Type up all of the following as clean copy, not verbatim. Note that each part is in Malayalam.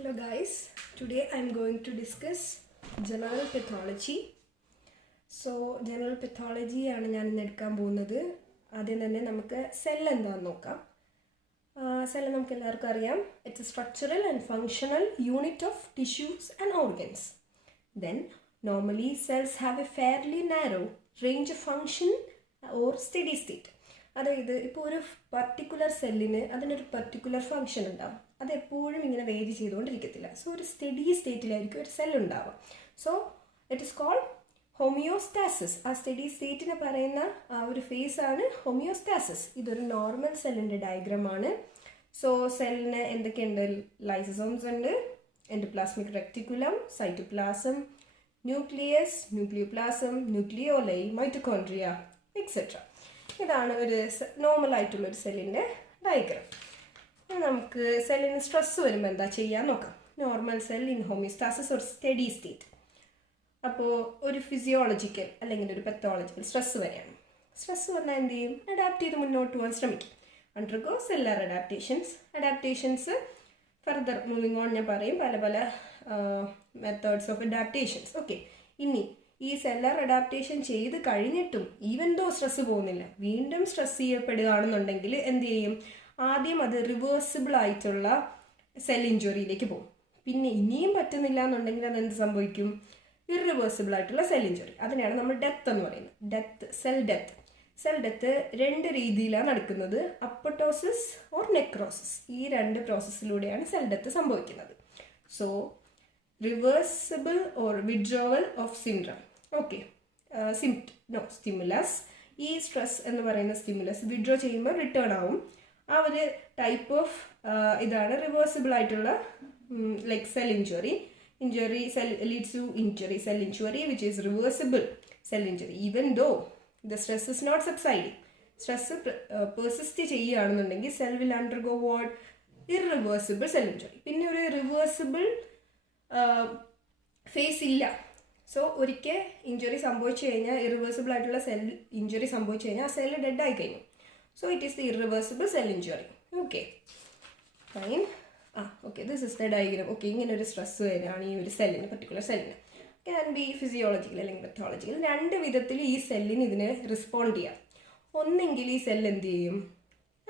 Hello guys, today I am going to discuss general pathology. So general pathology ആണ് ഞാൻ ഇന്ന് എടുക്കാൻ പോകുന്നത്. ആദ്യം തന്നെ നമുക്ക് സെൽ എന്താണെന്ന് നോക്കാം. സെൽ നമുക്ക് എല്ലാവർക്കും അറിയാം. It's a structural and functional unit of tissues and organs. Then normally cells have a fairly narrow range of function or steady state. അതായത് ഇപ്പോൾ ഒരു പർട്ടിക്കുലർ സെല്ലിന് അതിനൊരു പർട്ടിക്കുലർ ഫങ്ഷൻ ഉണ്ടാവും. അതെപ്പോഴും ഇങ്ങനെ വേരി ചെയ്തുകൊണ്ടിരിക്കത്തില്ല. സോ ഒരു സ്റ്റഡി സ്റ്റേറ്റിലായിരിക്കും ഒരു സെൽ ഉണ്ടാവുക. So it is called homeostasis. ആ സ്റ്റഡി സ്റ്റേറ്റിനെ പറയുന്ന ആ ഒരു ഫേസ് ആണ് ഹോമിയോസ്റ്റാസിസ്. ഇതൊരു നോർമൽ സെല്ലിൻ്റെ ഡയഗ്രമാണ്. സോ സെല്ലിന് എന്തൊക്കെയുണ്ട്? ലൈസോസോംസ് ഉണ്ട്, endoplasmic reticulum, cytoplasm, nucleus, nucleoplasm, nucleoli, mitochondria etcetera. ഇതാണ് ഒരു നോർമൽ ആയിട്ടുള്ള ഒരു സെല്ലിൻ്റെ ഡയഗ്രാം. നമുക്ക് സെല്ലിന് സ്ട്രെസ് വരുമ്പോൾ എന്താ ചെയ്യാൻ നോക്കാം. നോർമൽ സെൽ ഇൻ ഹോമിയോസ്റ്റാസിസ് ഒരു സ്റ്റഡി സ്റ്റേറ്റ്. അപ്പോൾ ഒരു ഫിസിയോളജിക്കൽ അല്ലെങ്കിൽ ഒരു പത്തോളജിക്കൽ സ്ട്രെസ് വരെയാണ്. സ്ട്രെസ് വന്നാൽ എന്ത് ചെയ്യും? അഡാപ്റ്റ് ചെയ്ത് മുന്നോട്ട് പോകാൻ ശ്രമിക്കും. Undergo cellular adaptations further moving on ഞാൻ പറയും പല പല മെത്തേഡ്സ് ഓഫ് അഡാപ്റ്റേഷൻസ്. ഓക്കെ, ഇനി ഈ സെല്ലാർ അഡാപ്റ്റേഷൻ ചെയ്ത് കഴിഞ്ഞിട്ടും ഈവൻ ദോ സ്ട്രെസ് പോകുന്നില്ല, വീണ്ടും സ്ട്രെസ് ചെയ്യപ്പെടുകയാണെന്നുണ്ടെങ്കിൽ എന്ത് ചെയ്യും? ആദ്യം അത് റിവേഴ്സിബിൾ ആയിട്ടുള്ള സെൽ ഇഞ്ചുറിയിലേക്ക് പോകും. പിന്നെ ഇനിയും പറ്റുന്നില്ല എന്നുണ്ടെങ്കിൽ അതെന്ത് സംഭവിക്കും? ഇറിവേഴ്സിബിൾ ആയിട്ടുള്ള സെൽ ഇഞ്ചുറി. അതിനെയാണ് നമ്മൾ ഡെത്ത് എന്ന് പറയുന്നത്. സെൽ ഡെത്ത് രണ്ട് രീതിയിലാണ് നടക്കുന്നത്. Apoptosis or necrosis. ഈ രണ്ട് പ്രോസസ്സിലൂടെയാണ് സെൽ ഡെത്ത് സംഭവിക്കുന്നത്. So reversible or withdrawal of syndrome. Okay, stimulus. ഈ സ്ട്രെസ് എന്ന് പറയുന്ന സ്റ്റിമുലസ് വിഡ്രോ ചെയ്യുമ്പോൾ റിട്ടേൺ ആവും. ആ ഒരു ടൈപ്പ് ഓഫ് ഇതാണ് റിവേഴ്സിബിൾ ആയിട്ടുള്ള like cell injury. Cell leads to cell injury which is reversible cell injury even though the stress is not subsiding. Stress persist ചെയ്യുകയാണെന്നുണ്ടെങ്കിൽ cell will undergo what? Irreversible cell injury. പിന്നെ ഒരു റിവേഴ്സിബിൾ ഫേസ് ഇല്ല. സോ ഒരിക്കൽ ഇഞ്ചുറി സംഭവിച്ചു കഴിഞ്ഞാൽ, ഇറിവേഴ്സിബിൾ ആയിട്ടുള്ള സെൽ ഇഞ്ചുറി സംഭവിച്ചു കഴിഞ്ഞാൽ ആ സെല്ല് ഡെഡ് ആയി കഴിഞ്ഞു. So it is the irreversible cell injury. Okay fine. Okay, this is the diagram. Okay, ഇങ്ങനെ ഒരു സ്ട്രെസ് വരികയാണ് ഈ ഒരു സെല്ലിന്, പർട്ടിക്കുലർ സെല്ലിന്. ക്യാൻ ബി ഫിസിയോളജിക്കൽ അല്ലെങ്കിൽ പത്തോളജിക്കൽ. രണ്ട് വിധത്തിൽ ഈ സെല്ലിന് ഇതിന് റെസ്പോണ്ട് ചെയ്യാം. ഒന്നെങ്കിൽ ഈ സെല്ല് എന്ത് ചെയ്യും?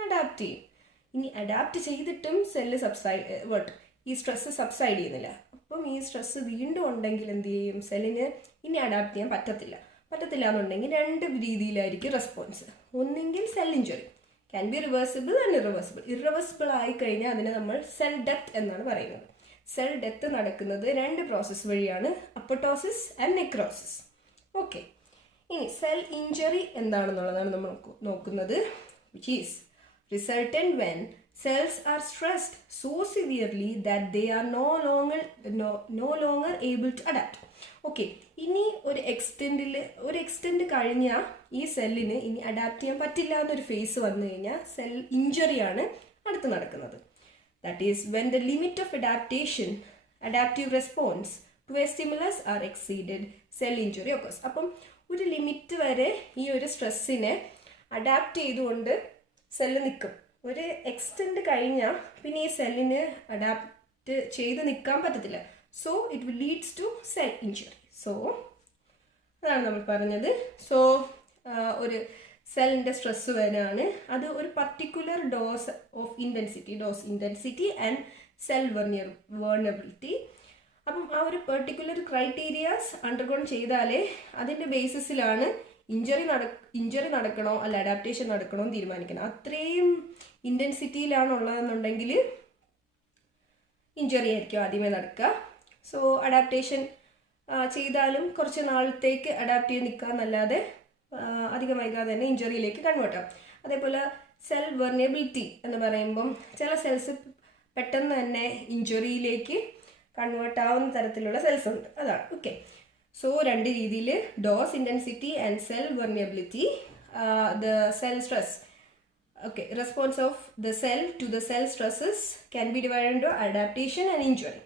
അഡാപ്റ്റ് ചെയ്യും. ഇനി അഡാപ്റ്റ് ചെയ്തിട്ടും സെല്ല് ഈ സ്ട്രെസ് സബ്സൈഡ് ചെയ്യുന്നില്ല. അപ്പം ഈ സ്ട്രെസ് വീണ്ടും ഉണ്ടെങ്കിൽ എന്ത് ചെയ്യും? സെല്ലിന് ഇനി അഡാപ്റ്റ് ചെയ്യാൻ പറ്റത്തില്ല എന്നുണ്ടെങ്കിൽ രണ്ട് രീതിയിലായിരിക്കും റെസ്പോൺസ്. ഒന്നെങ്കിൽ cell injury can be reversible and irreversible. Irreversible ആയി കഴിഞ്ഞാൽ അതിനെ നമ്മൾ സെൽ ഡെത്ത് എന്നാണ് പറയുന്നത്. സെൽ ഡെത്ത് നടക്കുന്നത് രണ്ട് പ്രോസസ്സ് വഴിയാണ്, അപ്പട്ടോസിസ് ആൻഡ് നെക്രോസിസ്. ഓക്കെ, ഇനി സെൽ ഇഞ്ചുറി എന്താണെന്നുള്ളതാണ് നമ്മൾ നോക്കുന്നത്. Which is resultant when cells are stressed so severely that they are no longer able to adapt. Okay, ഇനി ഒരു എക്സ്റ്റെൻഡ് കഴിഞ്ഞാൽ ഈ സെല്ലിന് ഇനി അഡാപ്റ്റ് ചെയ്യാൻ പറ്റില്ല എന്നൊരു ഫേസ് വന്നു കഴിഞ്ഞാൽ സെൽ ഇഞ്ചുറിയാണ് അടുത്ത് നടക്കുന്നത്. That is when the limit of adaptive response to a stimulus are exceeded, cell injury occurs. അപ്പം ഒരു ലിമിറ്റ് വരെ ഈ ഒരു സ്ട്രെസ്സിനെ അഡാപ്റ്റ് ചെയ്തുകൊണ്ട് സെല്ല് നിൽക്കും. ഒരു എക്സ്റ്റെൻഡ് കഴിഞ്ഞാൽ പിന്നെ ഈ സെല്ലിന് അഡാപ്റ്റ് ചെയ്ത് നിൽക്കാൻ പറ്റത്തില്ല. So it will leads to cell injury. So അതാണ് നമ്മൾ പറഞ്ഞത്. സോ ഒരു സെല്ലിൻ്റെ സ്ട്രെസ് വരാണ്. അത് ഒരു particular dose intensity and cell vulnerability. അപ്പം ആ ഒരു പെർട്ടിക്കുലർ ക്രൈറ്റീരിയാസ് അണ്ടർഗോൺ ചെയ്താലേ അതിൻ്റെ ബേസിസിലാണ് ഇഞ്ചുറി നടക്കണോ അല്ല അഡാപ്റ്റേഷൻ നടക്കണോ എന്ന് തീരുമാനിക്കണം. അത്രയും ഇൻറ്റൻസിറ്റിയിലാണുള്ളതെന്നുണ്ടെങ്കിൽ ഇഞ്ചുറി ആയിരിക്കും ആദ്യമേ നടക്കുക. സോ അഡാപ്റ്റേഷൻ ചെയ്താലും കുറച്ച് നാളത്തേക്ക് അഡാപ്റ്റ് ചെയ്ത് നിൽക്കാമെന്നല്ലാതെ അധികം വൈകാതെ തന്നെ ഇഞ്ചുറിയിലേക്ക് കൺവേർട്ട് ആവും. അതേപോലെ സെൽ വെർണബിലിറ്റി എന്ന് പറയുമ്പം ചില സെൽസ് പെട്ടെന്ന് തന്നെ ഇഞ്ചുറിയിലേക്ക് കൺവേർട്ട് ആവുന്ന തരത്തിലുള്ള സെൽസ് ഉണ്ട്. അതാണ്. ഓക്കെ, സോ രണ്ട് രീതിയിൽ dose intensity and cell vulnerability. The cell stress, okay, response of the cell to the cell stresses can be divided into adaptation and injury.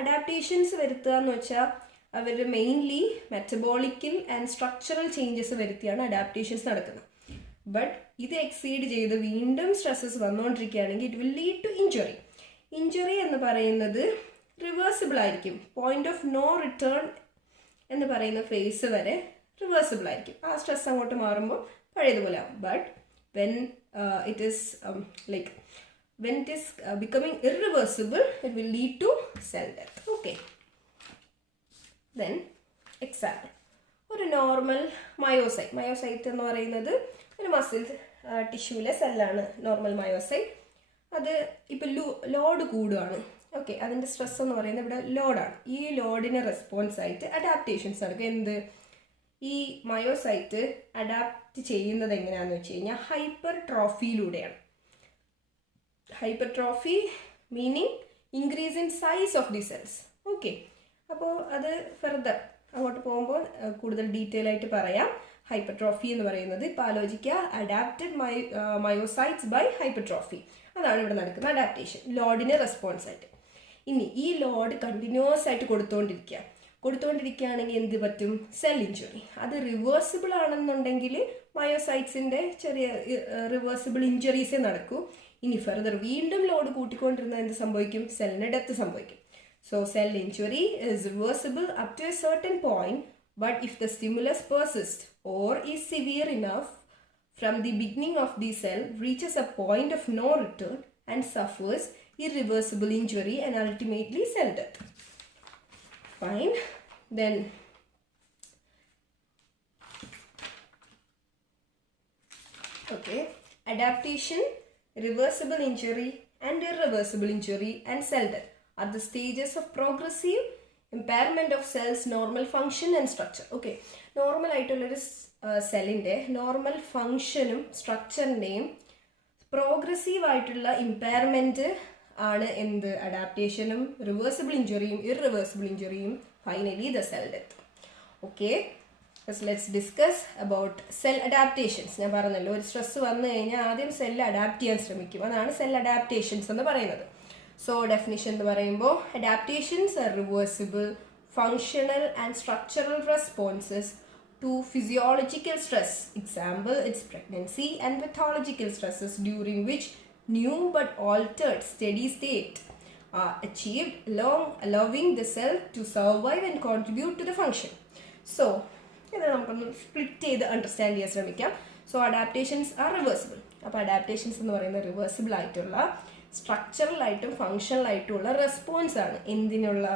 Adaptations വരുത്തുക എന്ന് വെച്ചാൽ അവർ mainly metabolical and structural changes വരുത്തിയാണ് അഡാപ്റ്റേഷൻസ് നടക്കുന്നത്. ബട്ട് ഇത് എക്സീഡ് ചെയ്ത് വീണ്ടും സ്ട്രെസ്സസ് വന്നുകൊണ്ടിരിക്കുകയാണെങ്കിൽ it will lead to injury. Injury എന്ന് പറയുന്നത് റിവേഴ്സിബിൾ ആയിരിക്കും. പോയിന്റ് ഓഫ് നോ റിട്ടേൺ എന്ന് പറയുന്ന ഫേസ് വരെ റിവേഴ്സിബിൾ ആയിരിക്കും. ആ സ്ട്രെസ് അങ്ങോട്ട് മാറുമ്പോൾ പഴയതുപോലെ ആവും. But when it is like when it is becoming irreversible, it will lead to cell death. Okay. Then example, ഒരു നോർമൽ മയോസൈറ്റ് എന്ന് പറയുന്നത് ഒരു മസിൽ ടിഷ്യൂവിലെ സെല്ലാണ് നോർമൽ മയോസൈറ്റ്. അത് ഇപ്പം ലോഡ് കൂടുകയാണ്. ഓക്കെ, അതിൻ്റെ സ്ട്രെസ് എന്ന് പറയുന്നത് ഇവിടെ ലോഡാണ്. ഈ ലോഡിന് റെസ്പോൺസ് ആയിട്ട് അഡാപ്റ്റേഷൻസ് നടക്കും. എന്ത്, ഈ മയോസൈറ്റ് അഡാപ്റ്റ് ചെയ്യുന്നത് എങ്ങനെയാണെന്ന് വെച്ച് കഴിഞ്ഞാൽ ഹൈപ്പർ ട്രോഫിയിലൂടെയാണ്. Hypertrophy meaning increase in size of the cells. Okay, അപ്പോൾ അത് ഫെർദർ അങ്ങോട്ട് പോകുമ്പോൾ കൂടുതൽ ഡീറ്റെയിൽ ആയിട്ട് പറയാം. ഹൈപ്പർട്രോഫി എന്ന് പറയുന്നത് ഇപ്പോൾ ആലോചിക്കുക, അഡാപ്റ്റഡ് മയോസൈറ്റ്സ് ബൈ ഹൈപ്പർട്രോഫി. അതാണ് ഇവിടെ നടക്കുന്ന അഡാപ്റ്റേഷൻ, ലോഡിന് റെസ്പോൺസ് ആയിട്ട്. ഇനി ഈ ലോഡ് കണ്ടിന്യൂസ് ആയിട്ട് കൊടുത്തുകൊണ്ടിരിക്കുകയാണെങ്കിൽ എന്ത് പറ്റും? Cell injury. അത് റിവേഴ്സിബിൾ ആണെന്നുണ്ടെങ്കിൽ മയോസൈറ്റ്സിൻ്റെ ചെറിയ റിവേഴ്സിബിൾ ഇഞ്ചുറീസേ നടക്കൂ. ഇനി ഫെർദർ വീണ്ടും ലോഡ് കൂട്ടിക്കൊണ്ടിരുന്നാൽ എന്ത് സംഭവിക്കും? സെല്ലിന് ഡെത്ത് സംഭവിക്കും. So cell injury is reversible up to a certain point, but if the stimulus persists or is severe enough, from the beginning of the cell reaches a point of no return and suffers irreversible injury and ultimately cell death. Fine. Then okay, adaptation, reversible injury and irreversible injury and cell death are the stages of progressive impairment of cells normal function and structure. Okay, normal ആയിട്ടുള്ളൊരു സെല്ലിൻ്റെ നോർമൽ ഫങ്ഷനും സ്ട്രക്ചറിൻ്റെയും പ്രോഗ്രസീവ് ആയിട്ടുള്ള ഇമ്പയർമെൻറ്റ് ആണ് എന്ത്? അഡാപ്റ്റേഷനും റിവേഴ്സിബിൾ ഇഞ്ചുറിയും ഇർറിവേഴ്സിബിൾ ഇഞ്ചുറിയും finally the cell death. Okay, let's discuss about cell adaptations. ഞാൻ പറഞ്ഞല്ലോ, ഒരു സ്ട്രെസ് വന്നു കഴിഞ്ഞാൽ ആദ്യം സെല്ല് അഡാപ്റ്റ് ചെയ്യാൻ ശ്രമിക്കും. അതാണ് സെൽ അഡാപ്റ്റേഷൻസ് എന്ന് പറയുന്നത്. സോ ഡെഫിനിഷൻ എന്ന് പറയുമ്പോൾ adaptations are reversible functional and structural responses to physiological stress. Example, it's pregnancy and pathological stresses during which new but altered steady state are achieved, allowing the cell to survive and contribute to the function. So, ഇത് നമുക്കൊന്ന് സ്പ്ലിറ്റ് ചെയ്ത് അണ്ടർസ്റ്റാൻഡ് ചെയ്യാൻ ശ്രമിക്കാം. So adaptations are reversible. അപ്പോൾ അഡാപ്റ്റേഷൻസ് എന്ന് പറയുന്നത് റിവേഴ്സിബിൾ ആയിട്ടുള്ള സ്ട്രക്ചറലായിട്ടും ഫങ്ഷണലായിട്ടുള്ള റെസ്പോൺസ് ആണ്. എന്തിനുള്ള?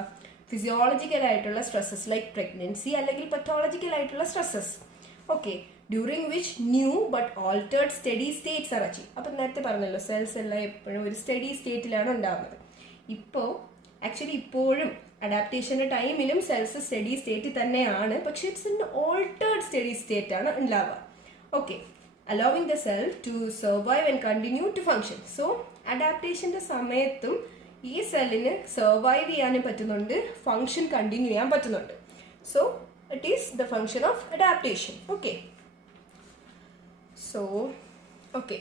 ഫിസിയോളജിക്കൽ ആയിട്ടുള്ള സ്ട്രെസ്സസ് ലൈക്ക് പ്രഗ്നൻസി അല്ലെങ്കിൽ പത്തോളജിക്കൽ ആയിട്ടുള്ള stresses. Okay, during which new but altered study States R achieve. അപ്പം നേരത്തെ പറഞ്ഞല്ലോ, സെൽസ് എല്ലാം എപ്പോഴും ഒരു സ്റ്റഡി സ്റ്റേറ്റിലാണ് ഉണ്ടാകുന്നത്. ഇപ്പോഴും അഡാപ്റ്റേഷൻ്റെ ടൈമിലും സെൽസ് സ്റ്റഡി സ്റ്റേറ്റിൽ തന്നെയാണ്, പക്ഷെ it's in altered steady state ആണ് ഉണ്ടാവുക. Okay, allowing the cell to survive and continue to function. So അഡാപ്റ്റേഷൻ്റെ സമയത്തും ഈ സെല്ലിന് സർവൈവ് ചെയ്യാനും പറ്റുന്നുണ്ട്, ഫങ്ഷൻ കണ്ടിന്യൂ ചെയ്യാൻ പറ്റുന്നുണ്ട്. So it is the function of adaptation. Okay, so okay,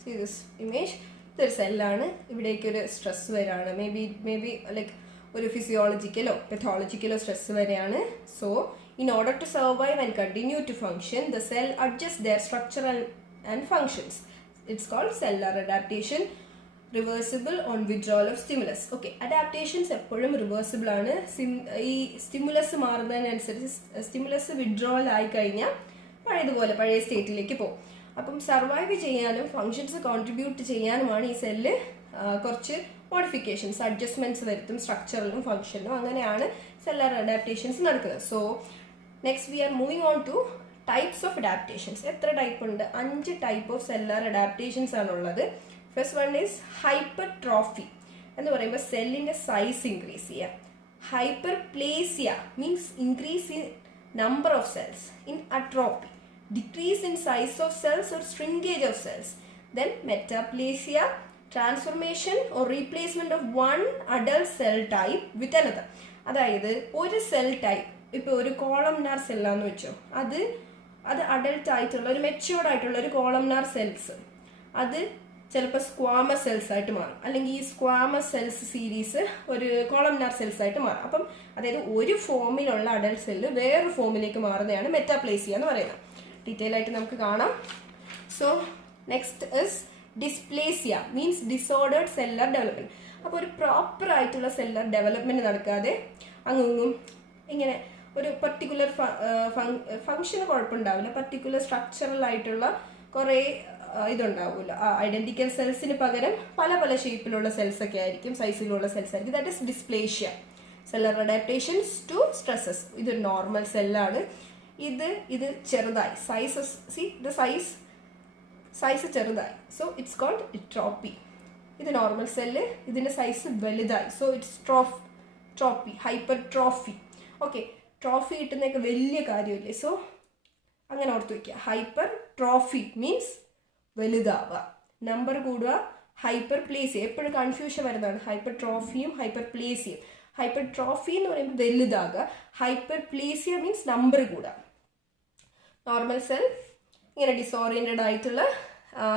see this image. ഇതൊരു സെല്ലാണ്, ഇവിടേക്കൊരു സ്ട്രെസ് വരാണ്. മേ ബി ലൈക്ക് ഒരു ഫിസിയോളജിക്കലോ പെത്തോളജിക്കലോ സ്ട്രെസ് വരെയാണ്. So in order to survive and continue to function, the cell adjusts their structure and functions. It's called cellular adaptation. Reversible on withdrawal of stimulus. Okay, adaptations എപ്പോഴും റിവേഴ്സിബിൾ ആണ്. ഈ സ്റ്റിമുലസ് മാറുന്നതിനനുസരിച്ച് സ്റ്റിമുലസ് വിഡ്രോവൽ ആയി കഴിഞ്ഞാൽ പഴയ സ്റ്റേറ്റിലേക്ക് പോകും. അപ്പം സർവൈവ് ചെയ്യാനും ഫങ്ഷൻസ് കോൺട്രിബ്യൂട്ട് ചെയ്യാനുമാണ് ഈ സെല്ല് കുറച്ച് മോഡിഫിക്കേഷൻസ്, അഡ്ജസ്റ്റ്മെൻറ്റ്സ് വരുത്തും സ്ട്രക്ചറിലും ഫങ്ഷനിലും. അങ്ങനെയാണ് സെല്ലുലാർ അഡാപ്റ്റേഷൻസ് നടക്കുന്നത്. So next we are moving on two types of adaptations. എത്ര ടൈപ്പ് ഉണ്ട്? 5 ടൈപ്പ് ഓഫ് സെല്ലുലാർ അഡാപ്റ്റേഷൻസ് ആണുള്ളത്. ഫസ്റ്റ് വൺ ഈസ് ഹൈപ്പർട്രോഫി എന്ന് പറയുമ്പോൾ സെല്ലിൻ്റെ സൈസ് ഇൻക്രീസ് ചെയ്യുക. Hyperplasia means increase in number of cells. In atrophy, decrease in size of cells or shrinkage of cells. Then metaplasia, transformation or replacement of one adult cell type with another. അതായത് ഒരു സെൽ ടൈപ്പ്, ഇപ്പോൾ ഒരു കോളംനാർ സെല്ലാന്ന് വെച്ചോ, അത് അഡൽട്ട് ആയിട്ടുള്ള ഒരു മെച്യൂർഡ് ആയിട്ടുള്ള ഒരു കോളംനാർ സെൽസ് അത് ചിലപ്പോൾ സ്ക്വാമസ് സെൽസ് ആയിട്ട് മാറും, അല്ലെങ്കിൽ ഈ സ്ക്വാമസ് സെൽസ് സീരീസ് ഒരു കോളംനാർ സെൽസ് ആയിട്ട് മാറും. അപ്പം അതായത് ഒരു ഫോമിലുള്ള അഡൽട്ട് സെല്ല് വേറൊരു ഫോമിലേക്ക് മാറുന്നതാണ് മെറ്റാപ്ലേസിയ എന്ന് പറയുന്നത്. ഡീറ്റെയിൽ ആയിട്ട് നമുക്ക് കാണാം. So next is dysplasia means disordered cellular development. അപ്പോൾ ഒരു പ്രോപ്പർ ആയിട്ടുള്ള സെല്ലുലാർ ഡെവലപ്മെൻറ്റ് നടക്കാതെ അങ്ങും ഇങ്ങനെ ഒരു പർട്ടിക്കുലർ ഫങ്ഷന് കുഴപ്പമുണ്ടാവില്ല, പർട്ടിക്കുലർ സ്ട്രക്ചറൽ ആയിട്ടുള്ള കുറേ ഇതുണ്ടാവില്ല. ഐഡന്റിക്കൽ സെൽസിന് പകരം പല പല ഷേപ്പിലുള്ള സെൽസ് ഒക്കെ ആയിരിക്കും, സൈസിലുള്ള സെൽസ് ആയിരിക്കും. That is dysplasia. Cellular adaptations to stresses. ഇതൊരു നോർമൽ സെല്ലാണ്. ഇത് ചെറുതായി, സൈസസ് സി ദ സൈസ് ചെറുതായി, സോ ഇറ്റ്സ് കോൾഡ് ട്രോപ്പി. ഇത് നോർമൽ സെല്ല്, ഇതിൻ്റെ സൈസ് വലുതായി, so it's trophy, hypertrophy. Okay, trophy കിട്ടുന്നതൊക്കെ വലിയ കാര്യമില്ലേ, സോ അങ്ങനെ ഓർത്ത് വയ്ക്കുക. ഹൈപ്പർ ട്രോഫി മീൻസ് വലുതാവുക, നമ്പർ കൂടുക. ഹൈപ്പർ പ്ലേസിയ എപ്പോഴും കൺഫ്യൂഷൻ വരുന്നതാണ്, ഹൈപ്പർ ട്രോഫിയും ഹൈപ്പർ പ്ലേസിയും. ഹൈപ്പർ ട്രോഫി എന്ന് പറയുമ്പോൾ വലുതാകുക, ഹൈപ്പർ പ്ലേസിയ മീൻസ് നമ്പർ കൂടുക. നോർമൽ സെൽ ഇങ്ങനെ ഡിസോറിയൻറ്റഡ് ആയിട്ടുള്ള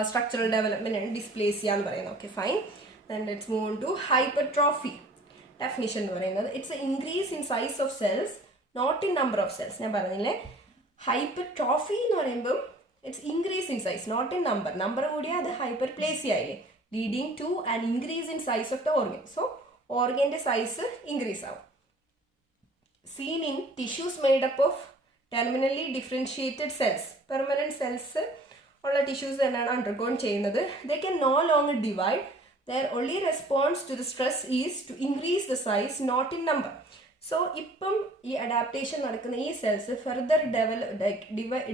സ്ട്രക്ചറൽ ഡെവലപ്മെന്റ് ആണ് ഡിസ്പ്ലേസിയ എന്ന് പറയുന്നത്. Okay fine, then let's move on to hypertrophy. Definition എന്ന് പറയുന്നത് it's a increase in size of cells not in number of cells. ഞാൻ പറഞ്ഞില്ലേ, ഹൈപ്പർട്രോഫി എന്ന് പറയുമ്പം it's increase in size not in number കൂടിയാൽ അത് ഹൈപ്പർപ്ലേസിയ ആയില്ലേ, leading to an increase in size of the organ. So ഓർഗൻ്റെ സൈസ് ഇൻക്രീസ് ആവും. Seen in tissues made up of terminally differentiated cells. Permanent cells ഉള്ള ടിഷ്യൂസ് തന്നെയാണ് അണ്ടർഗോൺ ചെയ്യുന്നത്. They can no longer divide. Their only response to the stress is to increase the size, not in number. So ഇപ്പം ഈ അഡാപ്റ്റേഷൻ നടക്കുന്ന ഈ സെൽസ് ഫെർദർ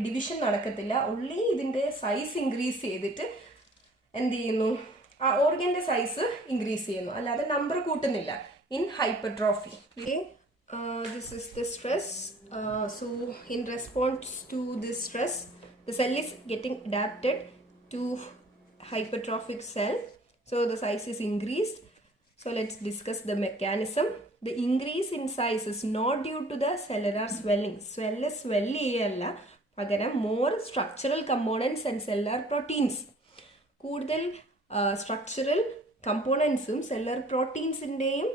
ഡിവിഷൻ നടക്കത്തില്ല, ഓൺലി ഇതിൻ്റെ സൈസ് ഇൻക്രീസ് ചെയ്തിട്ട് എന്ത് ചെയ്യുന്നു, ആ ഓർഗൻ്റെ സൈസ് ഇൻക്രീസ് ചെയ്യുന്നു, അല്ലാതെ നമ്പർ കൂട്ടുന്നില്ല in hypertrophy. This is the stress. So in response to this stress, the cell is getting adapted to hypertrophic cell. So the size is increased. So let's discuss the mechanism. The increase in size is not due to the cellular swelling. Swell ചെയ്യല്ല, പകരം more structural components and cellular proteins. കൂടുതൽ സ്ട്രക്ചറൽ കമ്പോണൻസും സെല്ലുലാർ പ്രോട്ടീൻസിൻ്റെയും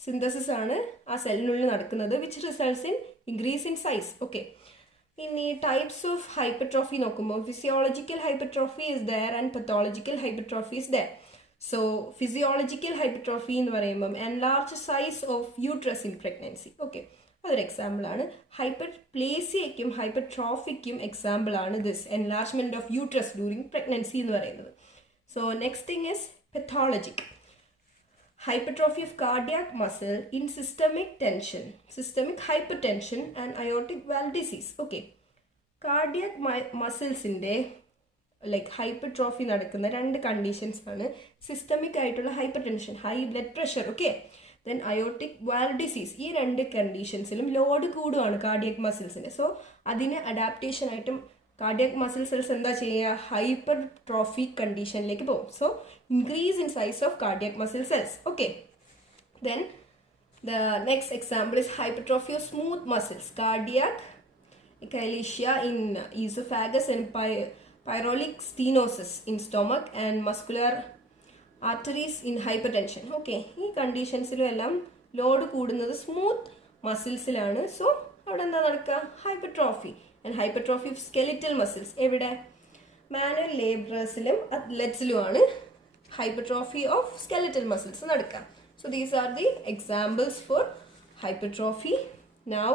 സിന്തസിസ് ആണ് ആ സെല്ലിനുള്ളിൽ നടക്കുന്നത്, which results in increase in size. Okay, ഇനി ടൈപ്സ് ഓഫ് ഹൈപ്പർട്രോഫി നോക്കുമ്പോൾ physiological hypertrophy is there and pathological hypertrophy is there. So physiological hypertrophy എന്ന് പറയുമ്പം enlarge size of uterus in pregnancy. Okay, അതൊരു എക്സാമ്പിളാണ്. ഹൈപ്പർപ്ലേസിയയ്ക്കും ഹൈപ്പർട്രോഫിക്കും എക്സാമ്പിളാണ് this enlargement of uterus during pregnancy എന്ന് പറയുന്നത്. So next thing is pathologic. Hypertrophy of cardiac muscle in systemic tension, systemic hypertension and aortic valve disease. Okay, cardiac musclesinde like hypertrophy നടക്കുന്ന രണ്ട് കണ്ടീഷൻസ് ആണ്. സിസ്റ്റമിക് ആയിട്ടുള്ള hypertension, high blood pressure, okay, then aortic valve disease. ഈ രണ്ട് കണ്ടീഷൻസിലും ലോഡ് കൂടുകയാണ് കാർഡിയക് മസിൽസിന്. സോ അതിന് അഡാപ്റ്റേഷൻ ആയിട്ടും കാർഡിയക് മസിൽ സെൽസ് എന്താ ചെയ്യുക, ഹൈപ്പർ ട്രോഫിക് കണ്ടീഷനിലേക്ക് പോകും. So increase in size of cardiac muscle cells. Okay, then the next example is hypertrophy of smooth muscles, cardiac achalasia in esophagus and pyrolic stenosis in stomach and muscular arteries in hypertension. Okay, ഈ കണ്ടീഷൻസിലും എല്ലാം ലോഡ് കൂടുന്നത് സ്മൂത്ത് മസിൽസിലാണ്. സോ അവിടെ എന്താ നടക്കുക, hypertrophy. And hypertrophy of skeletal muscles എവിടെ, മാനുവൽ ലേബറേഴ്സിലും അത്ലറ്റ്സിലുമാണ് ഹൈപ്പർട്രോഫി ഓഫ് സ്കെലിറ്റൽ മസിൽസ് നടക്കുക. So these are the examples for hypertrophy. Now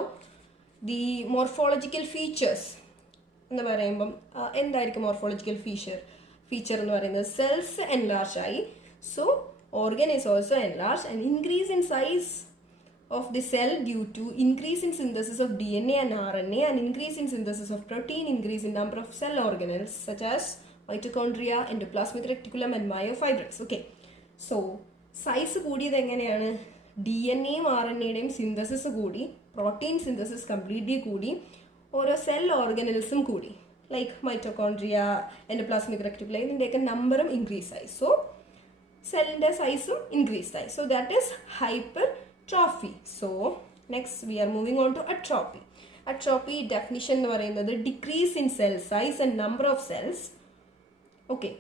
the morphological features എന്ന് പറയുമ്പം എന്തായിരിക്കും മോർഫോളജിക്കൽ ഫീച്ചർ എന്ന് പറയുന്നത്, സെൽസ് എൻലാർജ് ആയി, so organ is also enlarge and increase in size of the cell due to increase in synthesis of DNA and RNA and increase in synthesis of protein, increase in number of cell organelles such as mitochondria, endoplasmic reticulum and myofibrils. Okay, so size കൂടിയത് എങ്ങനെയാണ്, DNA-യും RNA-യുടെയും സിന്തസിസ് കൂടി, പ്രോട്ടീൻ സിന്തസിസ് കംപ്ലീറ്റ്ലി കൂടി, ഓരോ സെൽ ഓർഗനൽസും കൂടി, ലൈക്ക് മൈറ്റോകോൺട്രിയ, എൻഡോപ്ലാസ്മിക് റെക്ടിക്കുലം, ഇതിൻ്റെയൊക്കെ നമ്പറും ഇൻക്രീസ് ആയി. സോ സെല്ലിൻ്റെ സൈസും ഇൻക്രീസ് ആയി. So that is hypertrophy. So next we are moving on to atrophy. Atrophy definition എന്ന് പറയുന്നത് decrease in cell size and number of cells. Okay,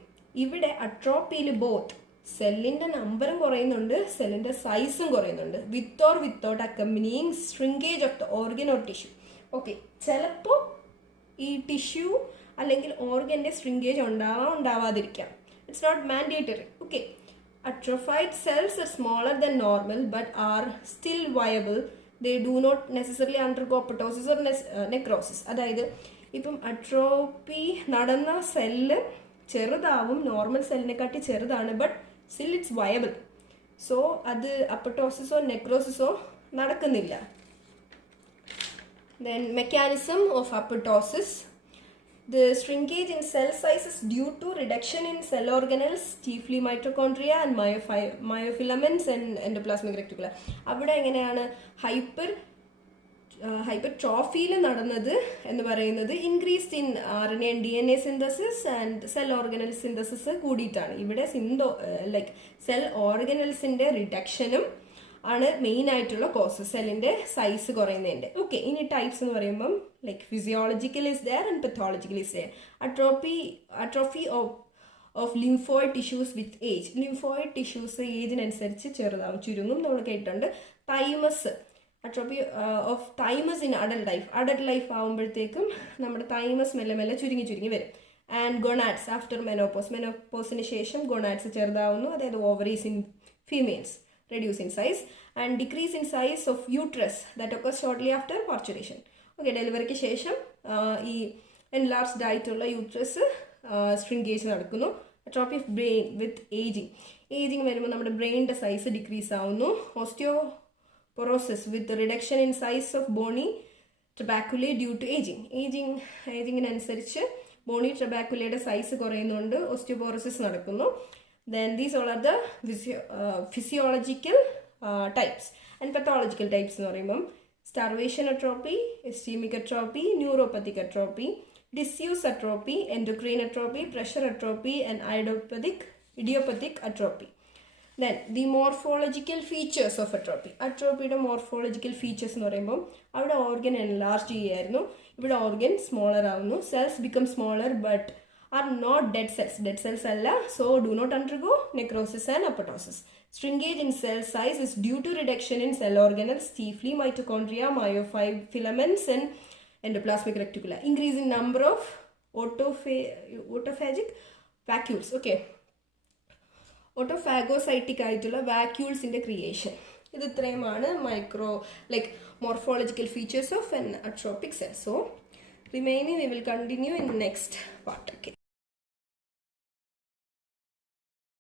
ഇവിടെ അട്രോപ്പിയിൽ ബോത്ത് സെല്ലിൻ്റെ നമ്പറും കുറയുന്നുണ്ട്, സെല്ലിൻ്റെ സൈസും കുറയുന്നുണ്ട്, with or without accompanying shrinkage of the organ or tissue. Okay, ചിലപ്പോൾ ഈ ടിഷ്യൂ അല്ലെങ്കിൽ ഓർഗൻ്റെ ശ്രിങ്കേജ് ഉണ്ടാവാതിരിക്കാം, it's not mandatory. Okay, atrophied cells are smaller than normal but are still viable. They do not necessarily undergo apoptosis or necrosis. അതായത് ഇപ്പം അട്രോപ്പി നടന്ന സെല്ല് ചെറുതാവും, നോർമൽ സെല്ലിനെക്കാട്ടി ചെറുതാണ്, but still it's viable. So അത് അപ്പട്ടോസിസോ നെക്രോസിസോ നടക്കുന്നില്ല. Then mechanism of apoptosis. The shrinkage in cell size is due to reduction in cell organelles, chiefly mitochondria and myofilaments and endoplasmic reticula. അവിടെ എങ്ങനെയാണ് ഹൈപ്പർട്രോഫിയിൽ നടന്നത് എന്ന് പറയുന്നത് increased in RNA and DNA synthesis and cell organelle synthesis കൂടിയിട്ടാണ്. ഇവിടെ സെൽ ഓർഗനൽസിൻ്റെ റിഡക്ഷനും ആണ് മെയിൻ ആയിട്ടുള്ള കോസ്, സെല്ലിൻ്റെ സൈസ് കുറയുന്നതിൻ്റെ. ഓക്കെ, ഇനി ടൈപ്സ് എന്ന് പറയുമ്പം physiological is there and pathological is there. Atrophy of lymphoid tissues with age. Lymphoid tissues ഏജിനനുസരിച്ച് ചെറുതാവും, ചുരുങ്ങും നമ്മൾ കേട്ടിട്ടുണ്ട്. Thymus, atrophy of thymus in adult life ആകുമ്പോഴത്തേക്കും നമ്മുടെ തൈമസ് മെല്ലെ മെല്ലെ ചുരുങ്ങി വരും. ആൻഡ് ഗൊണാഡ്സ് ആഫ്റ്റർ മെനോപോസിന് ശേഷം ഗൊണാഡ്സ് ചെറുതാവുന്നു, അതായത് ovaries in females reduce in size, and decrease in size of uterus that occurs shortly after parturition. Okay, ഡെലിവറിക്ക് ശേഷം ഈ എൻലാർജ്ഡ് ആയിട്ടുള്ള യൂട്രസ് shrinkage നടക്കുന്നു. Atrophy of brain with aging വരുമ്പോൾ നമ്മുടെ ബ്രെയിനിൻ്റെ സൈസ് ഡിക്രീസ് ആവുന്നു. Osteoporosis with reduction in size of bony trabeculae due to ഏജിങ്ങിനനുസരിച്ച് ബോണി ട്രബാക്കുലയുടെ സൈസ് കുറയുന്നുണ്ട്, ഓസ്റ്റിയോപൊറോസിസ് നടക്കുന്നു. Then these all are the physiological types. And pathological types എന്ന് പറയുമ്പം starvation atrophy, ischemic atrophy, neuropathic atrophy, disuse atrophy, endocrine atrophy, pressure atrophy, and idiopathic atrophy. Then the morphological features of atrophy. അട്രോപ്പിയുടെ മോർഫോളജിക്കൽ ഫീച്ചേഴ്സ് എന്ന് പറയുമ്പം അവിടെ ഓർഗൻ എൻലാർജ് ചെയ്യായിരുന്നു, ഇവിടെ ഓർഗൻ സ്മോളർ ആവുന്നു. Cells become smaller but are not dead cells alla, so do not undergo necrosis and apoptosis. Shrinkage in cell size is due to reduction in cell organelles, chiefly mitochondria, myofilaments and endoplasmic reticula. Increase in number of autophagic vacuoles. Okay, autophagocytic ആയിട്ടുള്ള വാക്യൂൾസിൻ്റെ ക്രിയേഷൻ. ഇത് ഇത്രയുമാണ് morphological features of an atropic cell. So remaining we will continue in next part. Okay.